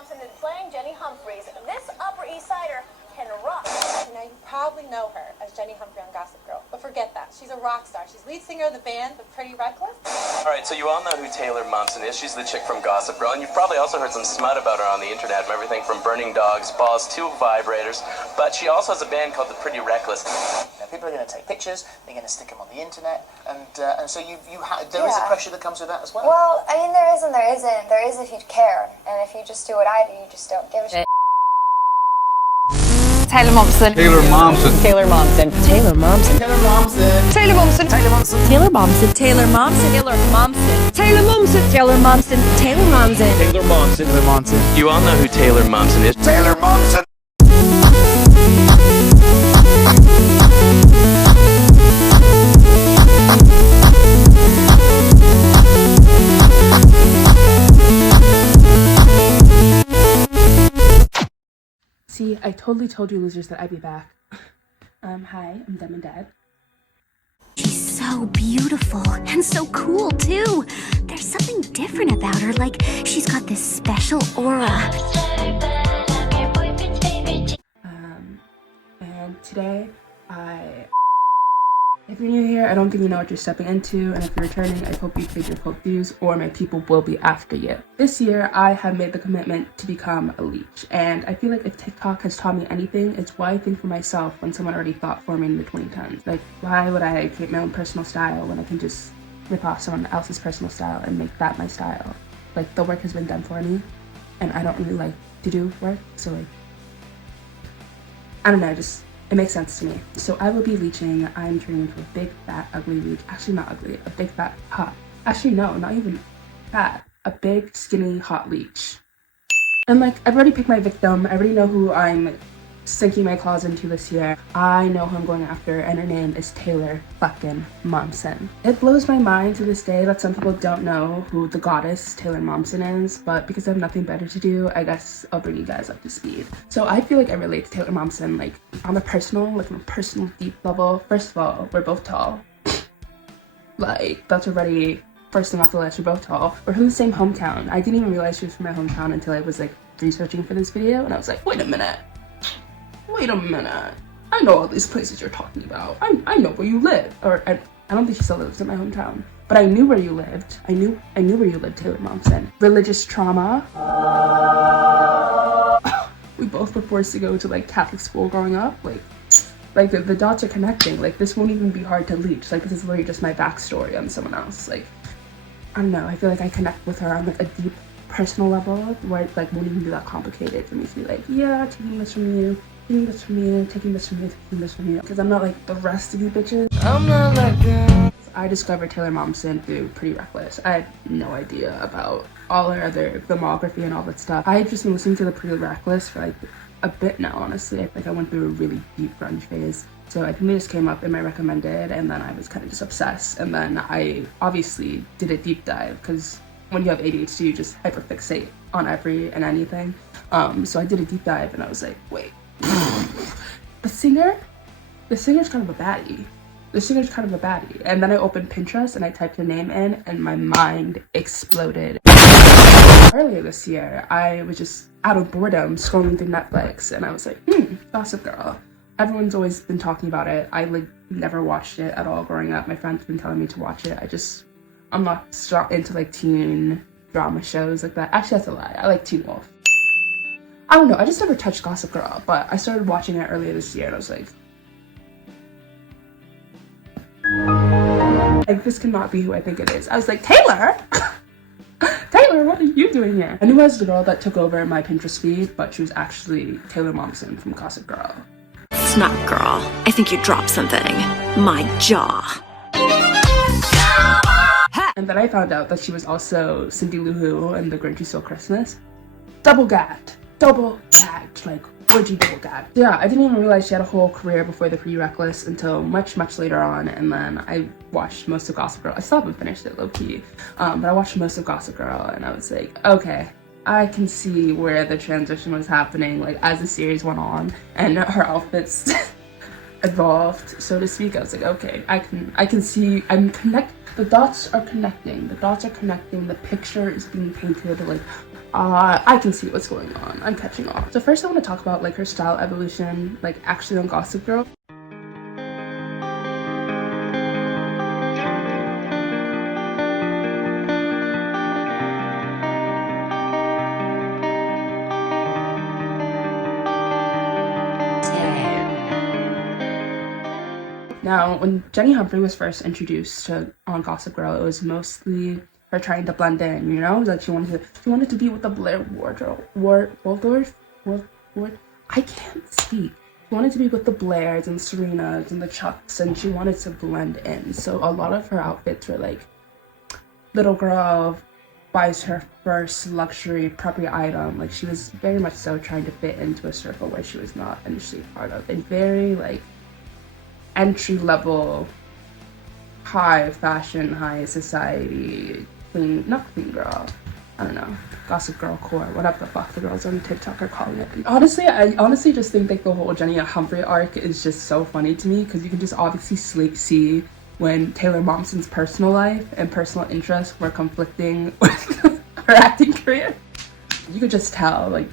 Momsen and playing Jenny Humphreys. This Upper East Sider can rock. Now, you probably know her as Jenny Humphrey on Gossip Girl, but forget that. She's a rock star. She's lead singer of the band, The Pretty Reckless. Alright, so you all know who 𝕬𝖏𝖆𝖐𝖘 is. She's the chick from Gossip Girl, and you've probably also heard some smut about her on the internet, from everything from burning dogs, balls, to vibrators. But she also has a band called The Pretty Reckless. Now, people are going to take pictures, they're going to stick them on the internet, and so there is a pressure that comes with that as well. Well, I mean, there is and there isn't. There is if you care, and if you just do what I do, you just don't give a shit. Taylor Momsen. Taylor Momsen. Taylor Momsen. Taylor Momsen. Taylor Momsen. Taylor Momsen. Taylor Momsen. Taylor Momsen. Taylor Momsen. Taylor Momsen. Taylor Momsen. Taylor Momsen. Taylor Momsen. Taylor Momsen. Taylor Momsen. You all know who 𝕬𝖏𝖆𝖐𝖘 is. Taylor Momsen. See, I totally told you losers that I'd be back. Hi, I'm Dem and Dad. She's so beautiful and so cool too. There's something different about her, like she's got this special aura. And today, if you're new here, I don't think you know what you're stepping into, and if you're returning, I hope you paid your full dues, or my people will be after you. This year, I have made the commitment to become a leech, and I feel like if TikTok has taught me anything, it's why I think for myself when someone already thought for me in the 2010s. Like, why would I create my own personal style when I can just rip off someone else's personal style and make that my style? Like, the work has been done for me, and I don't really like to do work, so like, I don't know, it makes sense to me. So I will be leeching. I'm turning into a big, fat, ugly leech. Actually, not ugly. A big, fat, hot. Actually, no, not even fat. A big, skinny, hot leech. And like, I've already picked my victim. I already know who I'm sinking my claws into this year. I know who I'm going after, and her name is Taylor fucking Momsen. It blows my mind to this day that some people don't know who the goddess Taylor Momsen is, but because I have nothing better to do, I guess I'll bring you guys up to speed. So I feel like I relate to Taylor Momsen, like on a personal deep level. First of all, we're both tall. Like, that's already first thing off the list. We're both tall. We're from the same hometown. I didn't even realize she was from my hometown until I was like researching for this video, and I was like, wait a minute, I know all these places you're talking about. I know where you live. Or I don't think she still lives in my hometown, but I knew where you lived. I knew where you lived, Taylor Momsen. Religious trauma. We both were forced to go to like Catholic school growing up. Like the dots are connecting. Like, this won't even be hard to leech. Like, this is literally just my backstory on someone else. Like, I don't know, I feel like I connect with her on like a deep personal level where it like won't even be that complicated for me to be like, yeah, taking this from you, taking this from you, taking this from you, taking this from you. Because I'm not like the rest of you bitches. I'm not like that. I discovered Taylor Momsen through Pretty Reckless. I had no idea about all her other filmography and all that stuff. I had just been listening to the Pretty Reckless for like a bit now, honestly. Like, I went through a really deep grunge phase. So I think they just came up in my recommended, and then I was kind of just obsessed. And then I obviously did a deep dive, because when you have ADHD, you just hyperfixate on every and anything. So I did a deep dive, and I was like, wait, the singer's kind of a baddie. And then I opened Pinterest and I typed her name in, and my mind exploded. Earlier this year, I was just out of boredom scrolling through Netflix, and I was like, Gossip Girl. Everyone's always been talking about it. I like never watched it at all growing up. My friends have been telling me to watch it. I'm not into like teen drama shows like that. Actually, that's a lie. I like Teen Wolf. I don't know. I just never touched Gossip Girl, but I started watching it earlier this year, and I was like, this cannot be who I think it is. I was like, Taylor? Taylor, what are you doing here? I knew I was the girl that took over my Pinterest feed, but she was actually Taylor Momsen from Gossip Girl. Snap girl, I think you dropped something. My jaw. And then I found out that she was also Cindy Lou Who in The Grinch Who Stole Christmas. Double gagged, like, would you double gag? Yeah, I didn't even realize she had a whole career before The Pretty Reckless until much later on, and then I watched most of Gossip Girl. I still haven't finished it, low-key, but I watched most of Gossip Girl, and I was like, okay, I can see where the transition was happening, like, as the series went on, and her outfits evolved, so to speak. I was like, okay, I can see, the dots are connecting, the picture is being painted, like, I can see what's going on, I'm catching on. So first I want to talk about like her style evolution, like actually on Gossip Girl. Now, when Jenny Humphrey was first introduced on Gossip Girl, it was mostly her trying to blend in, you know? Like she wanted to be with the Blair Waldorf. I can't speak. She wanted to be with the Blairs and Serenas and the Chucks, and she wanted to blend in. So a lot of her outfits were like, little girl buys her first luxury property item. Like she was very much so trying to fit into a circle where she was not initially part of. And very like entry-level, high fashion, high society, not clean girl, I don't know, Gossip Girl core, whatever the fuck the girls on TikTok are calling it. Honestly, I honestly just think like the whole Jenny Humphrey arc is just so funny to me, because you can just obviously see when Taylor Momsen's personal life and personal interests were conflicting with her acting career. You could just tell, like,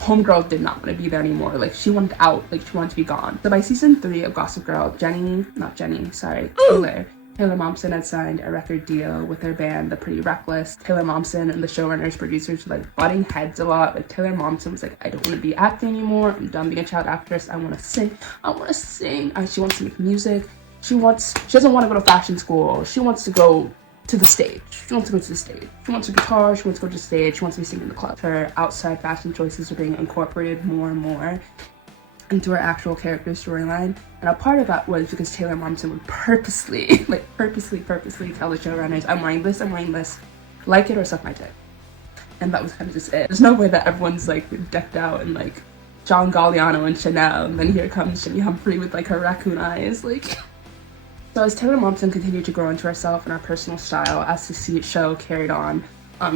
homegirl did not want to be there anymore. Like, she wanted out. Like, she wanted to be gone. So by season 3 of Gossip Girl, Taylor Momsen had signed a record deal with her band, The Pretty Reckless. Taylor Momsen and the showrunners, producers were like butting heads a lot. Like, Taylor Momsen was like, I don't want to be acting anymore. I'm done being a child actress. I want to sing. She wants to make music. She doesn't want to go to fashion school. She wants to go to the stage. She wants to guitar, she wants to go to the stage, she wants to be singing in the club. Her outside fashion choices are being incorporated more and more into her actual character storyline. And a part of that was because Taylor Momsen would purposely tell the showrunners, I'm wearing this, like it or suck my dick. And that was kind of just it. There's no way that everyone's like decked out in like John Galliano and Chanel, and then here comes Jenny Humphrey with like her raccoon eyes, like. So as Taylor Momsen continued to grow into herself and her personal style as the show carried on,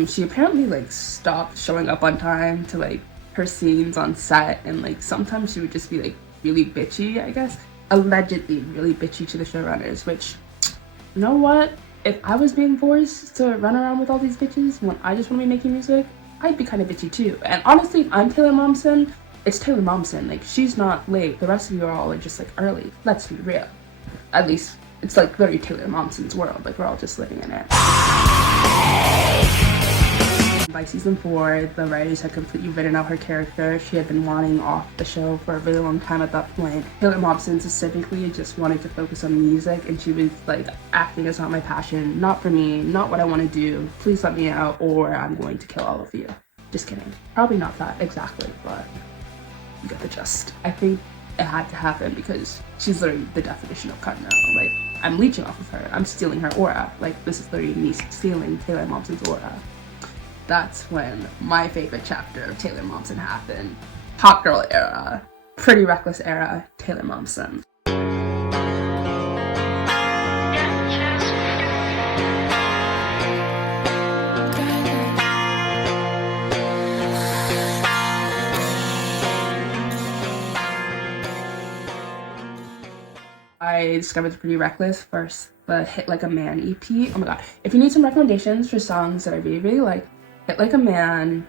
she apparently like stopped showing up on time to like her scenes on set, and like sometimes she would just be like really bitchy, I guess. Allegedly really bitchy to the showrunners, which, you know what? If I was being forced to run around with all these bitches when I just want to be making music, I'd be kind of bitchy too. And honestly, if I'm Taylor Momsen, it's Taylor Momsen. Like, she's not late. The rest of you are all like just like early. Let's be real. At least it's like very Taylor Momsen's world, like we're all just living in it. By season 4, the writers had completely written out her character. She had been wanting off the show for a really long time at that point. Taylor Momsen specifically just wanted to focus on music, and she was like, acting is not my passion, not for me, not what I want to do. Please let me out or I'm going to kill all of you. Just kidding. Probably not that exactly, but you get the gist. I think it had to happen because she's literally the definition of cut now. Like, I'm leeching off of her. I'm stealing her aura. Like, this is literally me stealing Taylor Momsen's aura. That's when my favorite chapter of Taylor Momsen happened. Hot girl era. Pretty reckless era. Taylor Momsen. I discovered Pretty Reckless first, the Hit Like a Man EP. Oh my god. If you need some recommendations for songs that I really, really like, Hit Like a Man,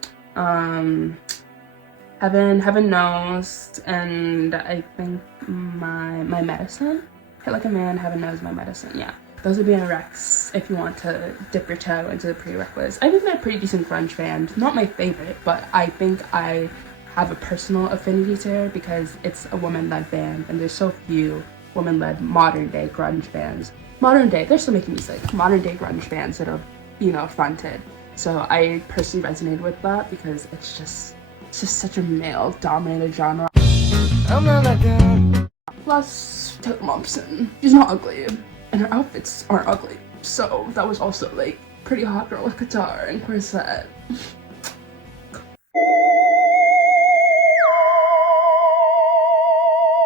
Heaven Knows, and I think my Medicine. Hit Like a Man, Heaven Knows, My Medicine, yeah. Those would be on Rex if you want to dip your toe into the Pretty Reckless. I think they're a pretty decent grunge band. Not my favorite, but I think I have a personal affinity to her because it's a woman-led band, and there's so few woman-led modern-day grunge bands. Modern day, they're still making music. Modern-day grunge bands that are, you know, fronted. So I personally resonated with that because it's just such a male-dominated genre. I'm not that girl. Plus, Taylor Momsen, she's not ugly, and her outfits aren't ugly. So that was also like pretty hot girl with guitar and corset.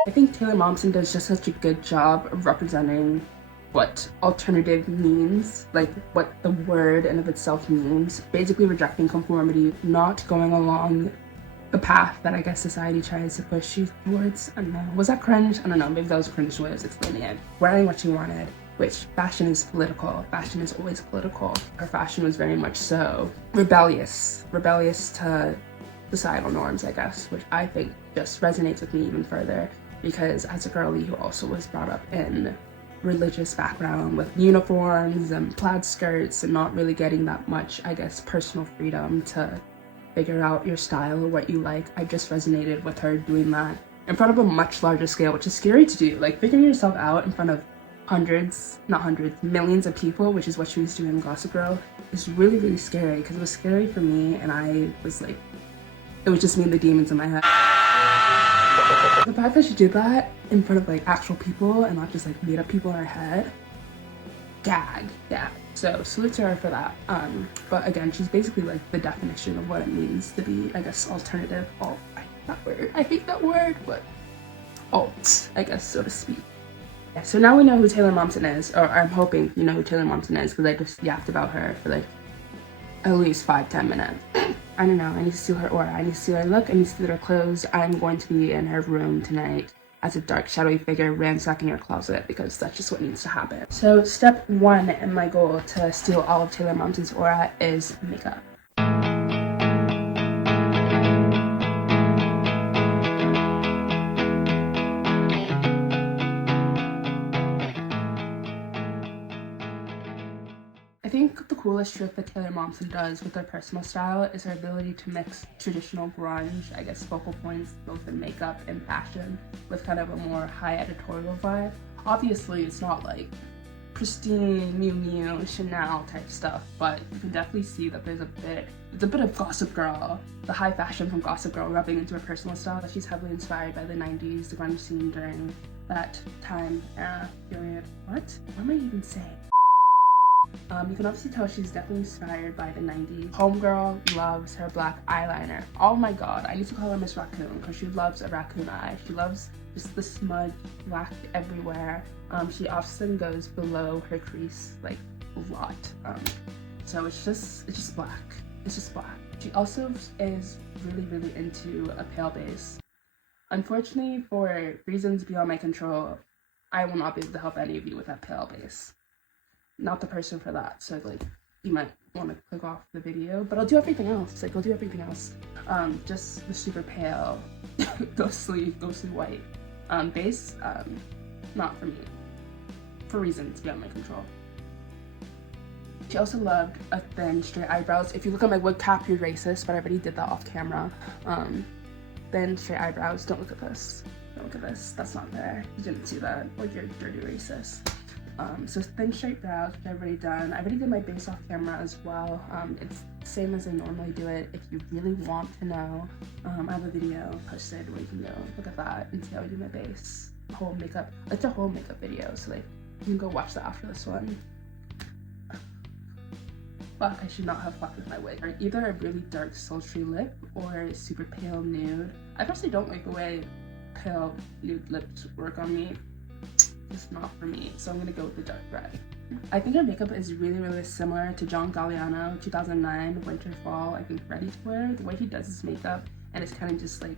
I think Taylor Momsen does just such a good job of representing what alternative means, like what the word in of itself means. Basically rejecting conformity, not going along the path that I guess society tries to push you towards. I don't know. Was that cringe? I don't know. Maybe that was cringe way of explaining it. Wearing what you wanted, which fashion is political. Fashion is always political. Her fashion was very much so rebellious to societal norms, I guess, which I think just resonates with me even further, because as a girly who also was brought up in religious background with uniforms and plaid skirts and not really getting that much, I guess, personal freedom to figure out your style or what you like, I just resonated with her doing that in front of a much larger scale, which is scary to do. Like, figuring yourself out in front of millions of people, which is what she was doing in Gossip Girl, is really, really scary, because it was scary for me, and I was like, it was just me and the demons in my head. The fact that she did that in front of like actual people and not just like made up people in her head, gag. So salute to her for that. But again, she's basically like the definition of what it means to be, I guess, alternative alt. I hate that word, but alt, I guess, so to speak. Yeah, so now we know who Taylor Momsen is, or I'm hoping you know who Taylor Momsen is, because I just yapped about her for like at least 5-10 minutes. I don't know, I need to steal her aura, I need to steal her look, I need to steal her clothes. I'm going to be in her room tonight as a dark, shadowy figure ransacking her closet, because that's just what needs to happen. So step 1 in my goal to steal all of Taylor Momsen's aura is makeup. I think the coolest trick that Taylor Momsen does with her personal style is her ability to mix traditional grunge, I guess, focal points both in makeup and fashion, with kind of a more high editorial vibe. Obviously, it's not like pristine, Miu Miu, Chanel type stuff, but you can definitely see that there's a bit of Gossip Girl, the high fashion from Gossip Girl rubbing into her personal style. That she's heavily inspired by the 90s, the grunge scene during that time period. What am I even saying? You can obviously tell she's definitely inspired by the 90s. Homegirl loves her black eyeliner. Oh my god, I need to call her Miss Raccoon, because she loves a raccoon eye. She loves just the smudge black everywhere. She often goes below her crease like a lot. So it's just black. It's just black. She also is really into a pale base. Unfortunately, for reasons beyond my control, I will not be able to help any of you with that pale base. Not the person for that, so like you might want to click off the video, but I'll do everything else. Like, I'll do everything else. Just the super pale, ghostly white base. Not for me, for reasons beyond my control. She also loved a thin, straight eyebrows. If you look at my wig cap, you're racist, but I already did that off camera. Thin, straight eyebrows. Don't look at this. Don't look at this. That's not there. You didn't see that. Like, you're dirty racist. So thin, straight brows, which I've already done. I already did my base off camera as well. It's the same as I normally do it. If you really want to know, I have a video posted where you can go look at that and see how I do my base. Whole makeup. It's a whole makeup video, so like you can go watch that after this one. Fuck, I should not have fucked with my wig. Either a really dark sultry lip or a super pale nude. I personally don't like the way pale nude lips work on me. It's not for me, so I'm gonna go with the dark red. I think her makeup is really similar to John Galliano 2009 Winter Fall, I think, Ready to Wear. The way he does his makeup, and it's kind of just like,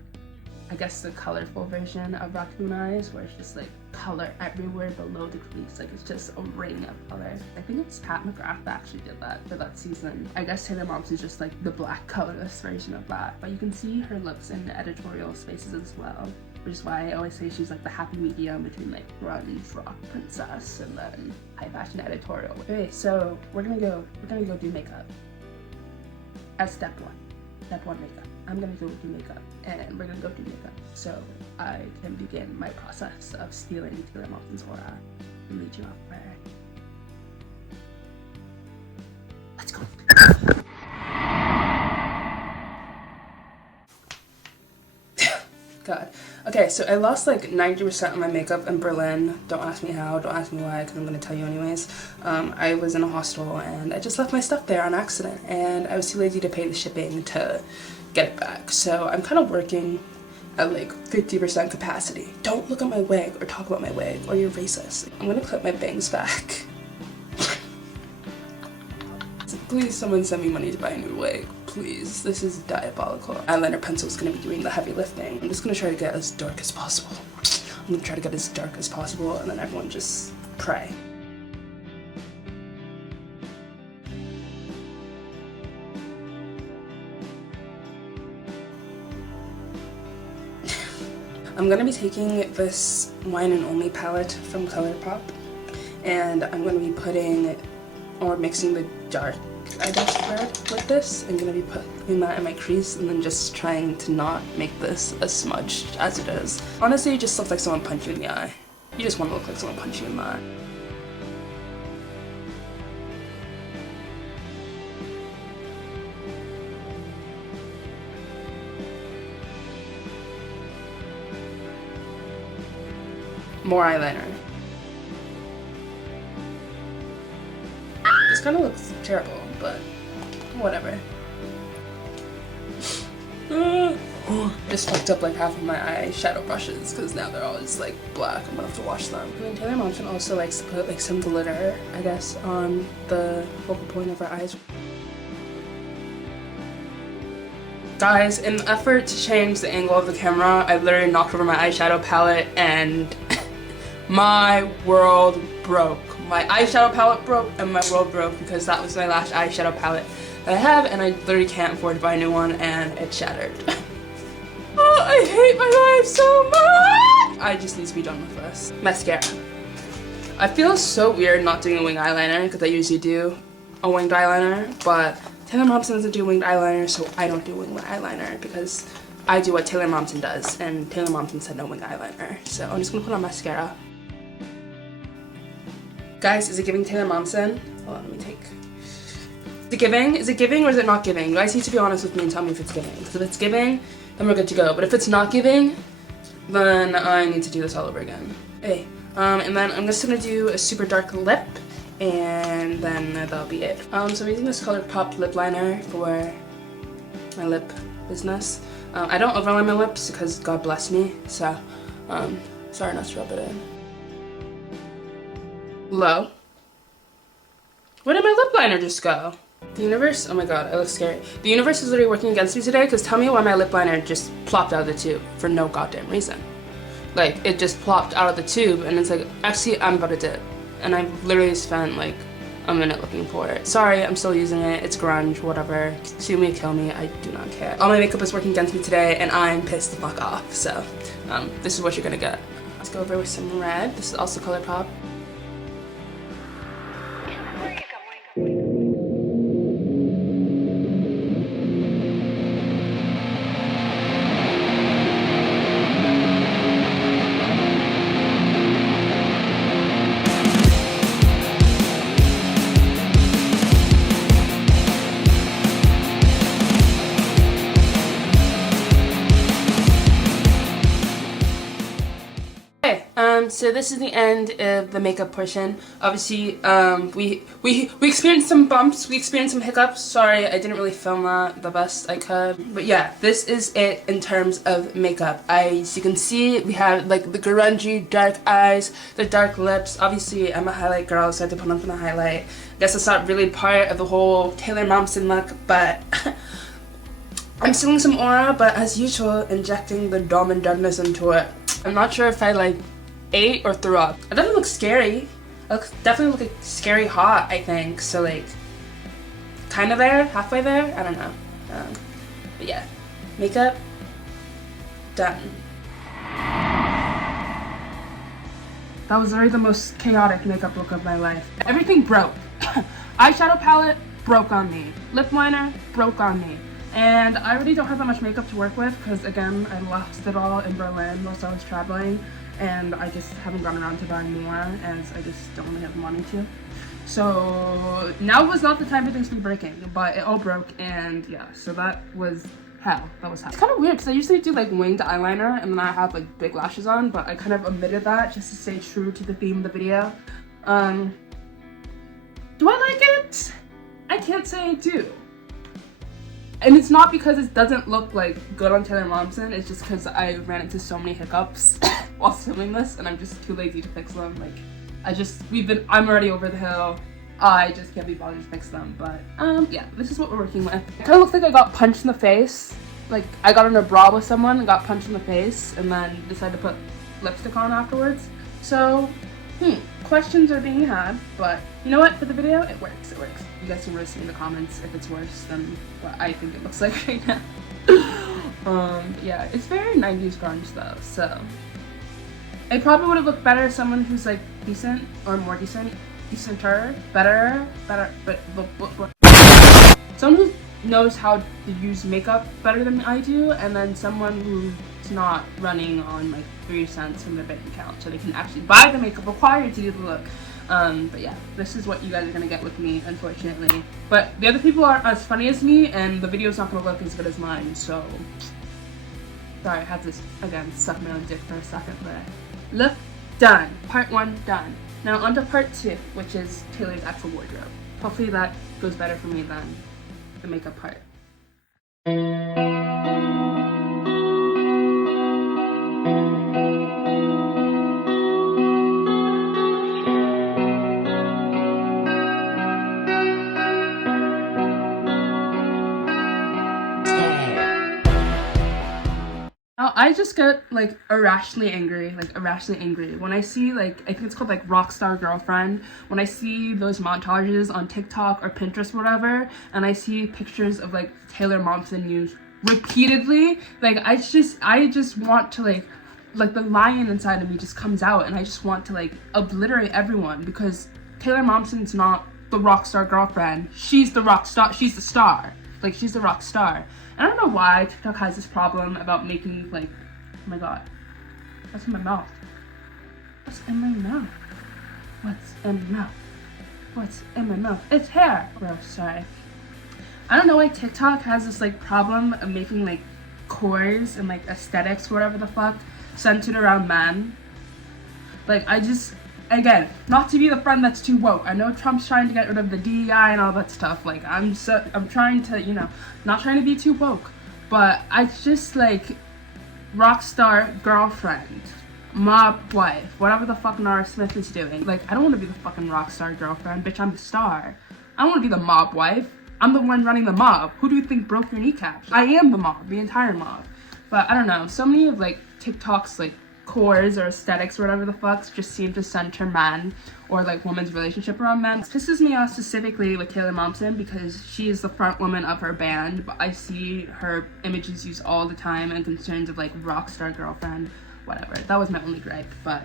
I guess, the colorful version of Raccoon Eyes, where it's just like color everywhere below the crease, like it's just a ring of color. I think it's Pat McGrath that actually did that for that season. I guess Taylor Momsen is just like the black colorless version of that, but you can see her looks in the editorial spaces as well, which is why I always say she's like the happy medium between like grunge, rock princess, and then high fashion editorial. Okay, so we're gonna go do makeup as step 1. Step 1, makeup. I'm gonna go do makeup, and we're gonna go do makeup so I can begin my process of stealing Taylor Momsen's aura and lead you up where. Let's go. God. Okay, so I lost like 90% of my makeup in Berlin. Don't ask me how, don't ask me why, because I'm going to tell you anyways. I was in a hostel and I just left my stuff there on accident, and I was too lazy to pay the shipping to get it back. So I'm kind of working at like 50% capacity. Don't look at my wig or talk about my wig or you're racist. I'm going to clip my bangs back. So please, someone send me money to buy a new wig. please. This is diabolical. Eyeliner pencil is going to be doing the heavy lifting. I'm just going to try to get as dark as possible. I'm going to try to get as dark as possible, and then everyone just pray. I'm going to be taking this Wine and Only palette from ColourPop, and I'm going to be putting, or mixing the dark, I guess, red with this. I'm going to be putting that in my crease and then just trying to not make this as smudged as it is. Honestly, it just looks like someone punched you in the eye. You just want to look like someone punched you in the eye. More eyeliner. This kind of looks terrible, but whatever. Just fucked up like half of my eyeshadow brushes because now they're all just like black. I'm gonna have to wash them. I mean, Taylor Momsen also likes to put like some glitter, I guess, on the focal point of her eyes. Guys, in an effort to change the angle of the camera, I literally knocked over my eyeshadow palette and my world broke. My eyeshadow palette broke and my world broke because that was my last eyeshadow palette that I have, and I literally can't afford to buy a new one, and it shattered. Oh, I hate my life so much! I just need to be done with this. Mascara. I feel so weird not doing a wing eyeliner because I usually do a winged eyeliner, but Taylor Momsen doesn't do winged eyeliner, so I don't do winged eyeliner because I do what Taylor Momsen does, and Taylor Momsen said no winged eyeliner. So I'm just gonna put on mascara. Guys, is it giving Taylor Momsen? Hold on, let me take. Is it giving? Is it giving or is it not giving? You guys need to be honest with me and tell me if it's giving. Because if it's giving, then we're good to go. But if it's not giving, then I need to do this all over again. Hey. And then I'm just gonna do a super dark lip, and then that'll be it. So I'm using this ColourPop lip liner for my lip business. I don't overline my lips because God bless me, so sorry not to rub it in. Low. Where did my lip liner just go? The universe, oh my god, I look scary. The universe is literally working against me today because tell me why my lip liner just plopped out of the tube for no goddamn reason. Like, it just plopped out of the tube and it's like, actually, I'm about to dip. And I literally spent like a minute looking for it. Sorry, I'm still using it. It's grunge, whatever. Sue me, kill me, I do not care. All my makeup is working against me today and I'm pissed the fuck off. So, this is what you're gonna get. Let's go over with some red. This is also ColourPop. So this is the end of the makeup portion. Obviously, we experienced some bumps, we experienced some hiccups. Sorry, I didn't really film that the best I could. But yeah, this is it in terms of makeup. As you can see, we have like the grungy dark eyes, the dark lips. Obviously, I'm a highlight girl, so I had to put on the highlight. I guess it's not really part of the whole Taylor Momsen look, but I'm stealing some aura, but as usual, injecting the dumb and darkness into it. I'm not sure if I like ate or threw up. It doesn't look scary. It definitely look like scary hot, I think. So like, kind of there, halfway there. I don't know. But yeah, makeup done. That was literally the most chaotic makeup look of my life. Everything broke. Eyeshadow palette broke on me. Lip liner broke on me. And I really don't have that much makeup to work with because again, I lost it all in Berlin whilst I was traveling. And I just haven't gotten around to buying more as I just don't really have money to. So now was not the time for things to be breaking, but it all broke, and yeah, so that was hell. That was hell. It's kind of weird because I usually do like winged eyeliner and then I have like big lashes on, but I kind of omitted that just to stay true to the theme of the video. Do I like it? I can't say I do. And it's not because it doesn't look like good on Taylor Momsen, it's just because I ran into so many hiccups while filming this and I'm just too lazy to fix them. Like, I'm already over the hill. I just can't be bothered to fix them. But yeah, this is what we're working with. It kind of looks like I got punched in the face. Like I got in a brawl with someone and got punched in the face and then decided to put lipstick on afterwards. So questions are being had, but you know what, for the video it works. You guys can really see in the comments if it's worse than what I think it looks like right now. Yeah, it's very 90s grunge though, so it probably would have looked better as someone who's like decent or more decenter, better, but someone who knows how to use makeup better than I do, and then someone who's not running on like 3 cents from their bank account so they can actually buy the makeup required to do the look. But yeah, this is what you guys are gonna get with me, unfortunately. But the other people aren't as funny as me, and the video's not gonna look as good as mine, so sorry, I had to again suck my own dick for a second there. Look done. Part 1 done. Now on to part 2, which is Taylor's actual wardrobe. Hopefully that goes better for me than the makeup part. I just get like irrationally angry when I see like, I think it's called like Rockstar Girlfriend, when I see those montages on TikTok or Pinterest or whatever, and I see pictures of like Taylor Momsen used repeatedly, like I just want to like the lion inside of me just comes out, and I just want to like obliterate everyone, because Taylor Momsen's not the Rockstar Girlfriend, she's the rock star, she's the star, like she's the rock star. And I don't know why TikTok has this problem about making like, oh my god, what's in my mouth? What's in my mouth? What's in my mouth? What's in my mouth? It's hair! Gross, sorry. I don't know why TikTok has this like problem of making like cores and like aesthetics, whatever the fuck, centered around men. Like I just, again, not to be the friend that's too woke. I know Trump's trying to get rid of the DEI and all that stuff. Like I'm trying to, you know, not trying to be too woke, but I just like Rockstar Girlfriend, mob wife, whatever the fuck Nara Smith is doing. Like I don't want to be the fucking Rockstar Girlfriend, bitch. I'm the star. I don't want to be the mob wife. I'm the one running the mob. Who do you think broke your kneecaps? I am the mob, the entire mob. But I don't know. So many of like TikTok's like cores or aesthetics or whatever the fucks just seem to center men or like women's relationship around men. It pisses me off specifically with Taylor Momsen because she is the front woman of her band, but I see her images used all the time and concerns of like Rockstar Girlfriend, whatever. That was my only gripe. But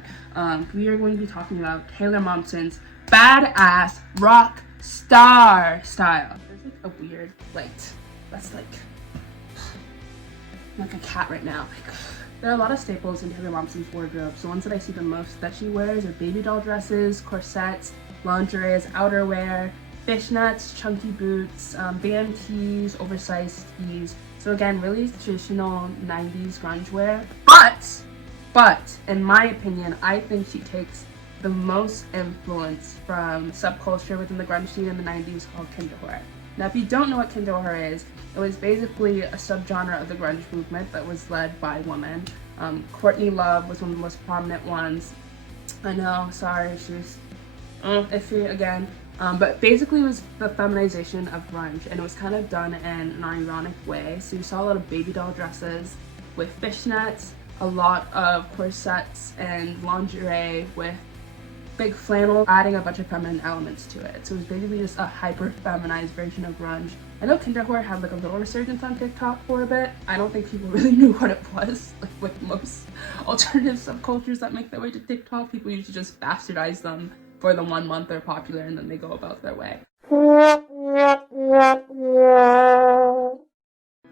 we are going to be talking about Taylor Momsen's badass rock star style. There's like a weird light that's like a cat right now. Like, there are a lot of staples in Taylor Momsen's wardrobe. So ones that I see the most that she wears are baby doll dresses, corsets, lingerie, outerwear, fishnets, chunky boots, band tees, oversized tees. So again, really traditional 90s grunge wear. But in my opinion, I think she takes the most influence from subculture within the grunge scene in the 90s called kinderwhore. Now, if you don't know what kinderwhore is, it was basically a subgenre of the grunge movement that was led by women. Courtney Love was one of the most prominent ones. I know, sorry, she was iffy again. But basically it was the feminization of grunge, and it was kind of done in an ironic way. So you saw a lot of baby doll dresses with fishnets, a lot of corsets and lingerie with big flannel, adding a bunch of feminine elements to it. So it was basically just a hyper-feminized version of grunge. I know kinderwhore had like a little resurgence on TikTok for a bit. I don't think people really knew what it was. Like with most alternative subcultures that make their way to TikTok, people usually just bastardize them for the 1 month they're popular and then they go about their way.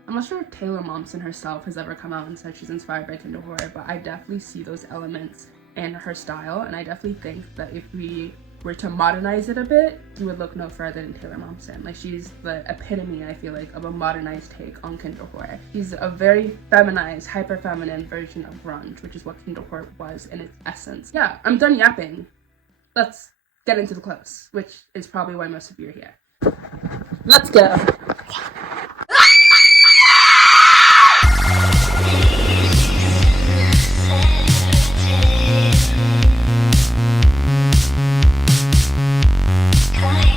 I'm not sure if Taylor Momsen herself has ever come out and said she's inspired by kinderwhore, but I definitely see those elements in her style, and I definitely think that if we were to modernize it a bit, you would look no further than Taylor Momsen. Like, she's the epitome, I feel like, of a modernized take on kinderwhore. She's a very feminized, hyper-feminine version of grunge, which is what kinderwhore was in its essence. Yeah, I'm done yapping. Let's get into the clothes, which is probably why most of you are here. Let's go. Come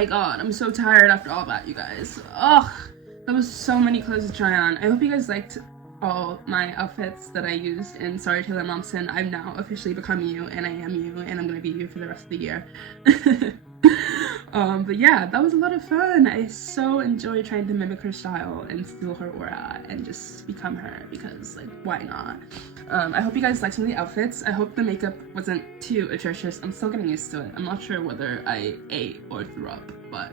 my god, I'm so tired after all that, you guys. Ugh, that was so many clothes to try on. I hope you guys liked all my outfits that I used in Sorry Taylor Momsen. I've now officially become you, and I am you, and I'm gonna be you for the rest of the year. But yeah, that was a lot of fun. I so enjoyed trying to mimic her style and steal her aura and just become her, because like, why not? I hope you guys liked some of the outfits. I hope the makeup wasn't too atrocious. I'm still getting used to it. I'm not sure whether I ate or threw up, but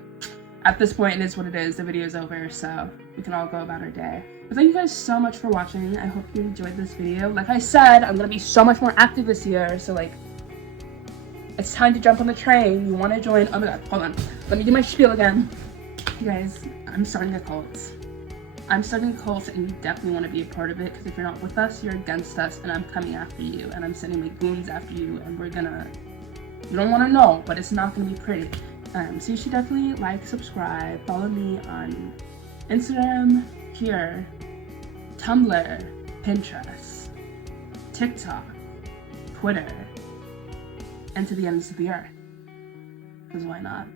at this point it is what it is. The video's over, so we can all go about our day. But thank you guys so much for watching. I hope you enjoyed this video. Like I said, I'm gonna be so much more active this year, so like, it's time to jump on the train. You want to join? Oh my god, hold on. Let me do my spiel again. You guys, I'm starting a cult. I'm starting a cult, and you definitely want to be a part of it, because if you're not with us, you're against us, and I'm coming after you, and I'm sending my goons after you, and we're gonna... You don't want to know, but it's not gonna be pretty. So you should definitely like, subscribe, follow me on Instagram, here, Tumblr, Pinterest, TikTok, Twitter, and to the ends of the earth, because why not?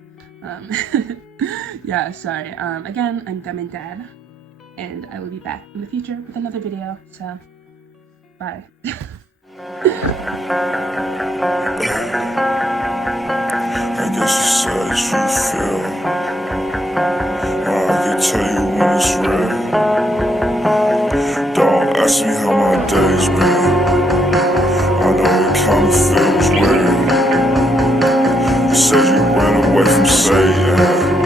Yeah, sorry. Again, I'm dumb and dead, and I will be back in the future with another video, so bye. I guess it's sad you feel. I can tell you when it's real. Don't ask me how my days been. I know it kinda feels weird. You said you ran away from Satan.